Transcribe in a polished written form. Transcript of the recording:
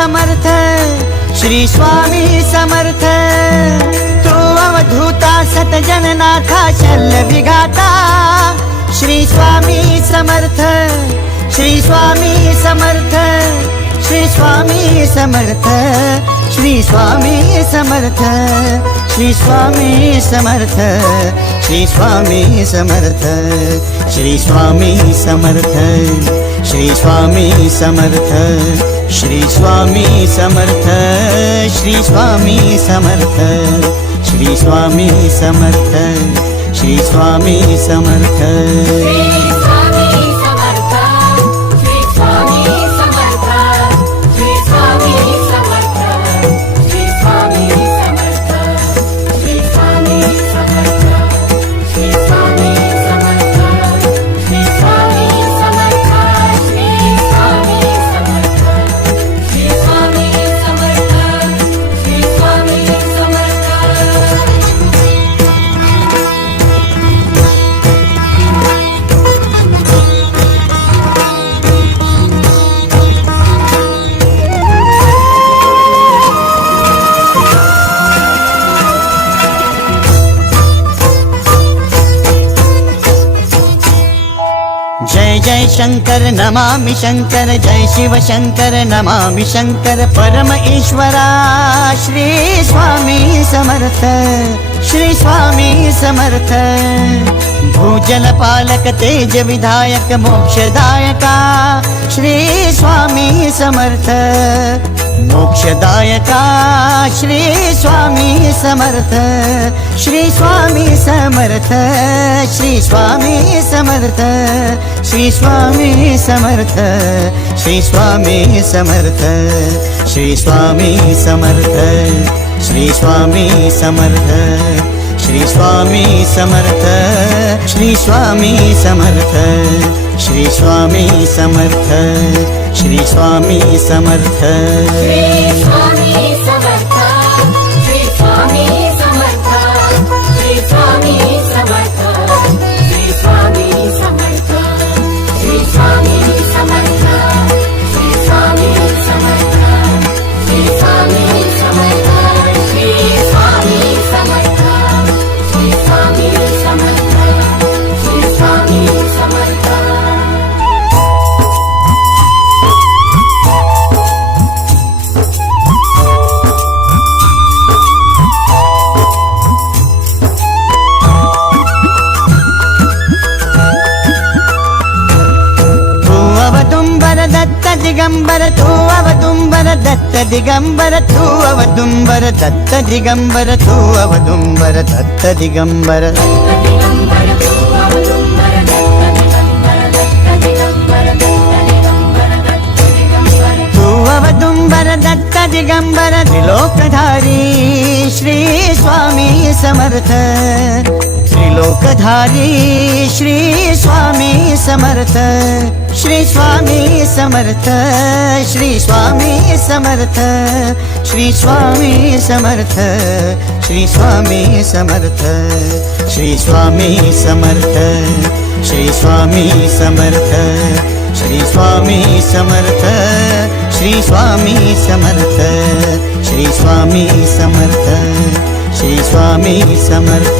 समर्थ, श्री स्वामी समर्थ. तू अवधूता सतजननाथा शल्य विघाता, श्री स्वामी समर्थ, श्री स्वामी समर्थ, श्री स्वामी समर्थ, श्री स्वामी समर्थ, श्री स्वामी समर्थ, श्री स्वामी समर्थ, श्री स्वामी समर्थ, श्री स्वामी समर्थ, श्री स्वामी समर्थ, श्री स्वामी समर्थ, श्री स्वामी समर्थ, श्री स्वामी समर्थ. जय जय शंकर नमामि शंकर, जय शिव शंकर नमामि शंकर. परम ईश्वरा श्री स्वामी समर्थ, श्री स्वामी समर्थ. भूजल पालक तेज विधायक मोक्षदायका, श्री स्वामी समर्थ. मोक्षदायका श्री स्वामी समर्थ, श्री स्वामी समर्थ, श्री स्वामी समर्थ, श्री स्वामी समर्थ, श्री स्वामी समर्थ, श्री स्वामी समर्थ, श्री स्वामी समर्थ, श्री स्वामी समर्थ, श्री स्वामी समर्थ, श्री स्वामी समर्थ, श्री स्वामी समर्थ. श्री स्वामी समर्थ, श्री स्वामी समर्थ, श्री स्वामी समर्थ, श्री स्वामी समर्थ, श्री स्वामी समर्थ, श्री स्वामी समर्थ, श्री स्वामी समर्थ, श्री स्वामी समर्थ, श्री स्वामी समर्थ, श्री स्वामी समर्थ. दिगंबर तू अवदुंबर दत्त दिगंबर तू अवदुंबर दत्त दिगंबर तू अवदुंबर दत्त दिगंबर. तू अवदुंबर दत्त दिगंबर त्रिलोकधारी श्री स्वामी समर्थ, त्रिलोकधारी श्री स्वामी समर्थ, श्री स्वामी समर्थ, श्री स्वामी समर्थ, श्री स्वामी समर्थ, श्री स्वामी समर्थ, श्री स्वामी समर्थ, श्री स्वामी समर्थ, श्री स्वामी समर्थ, श्री स्वामी समर्थ, श्री स्वामी समर्थ, श्री स्वामी समर्थ.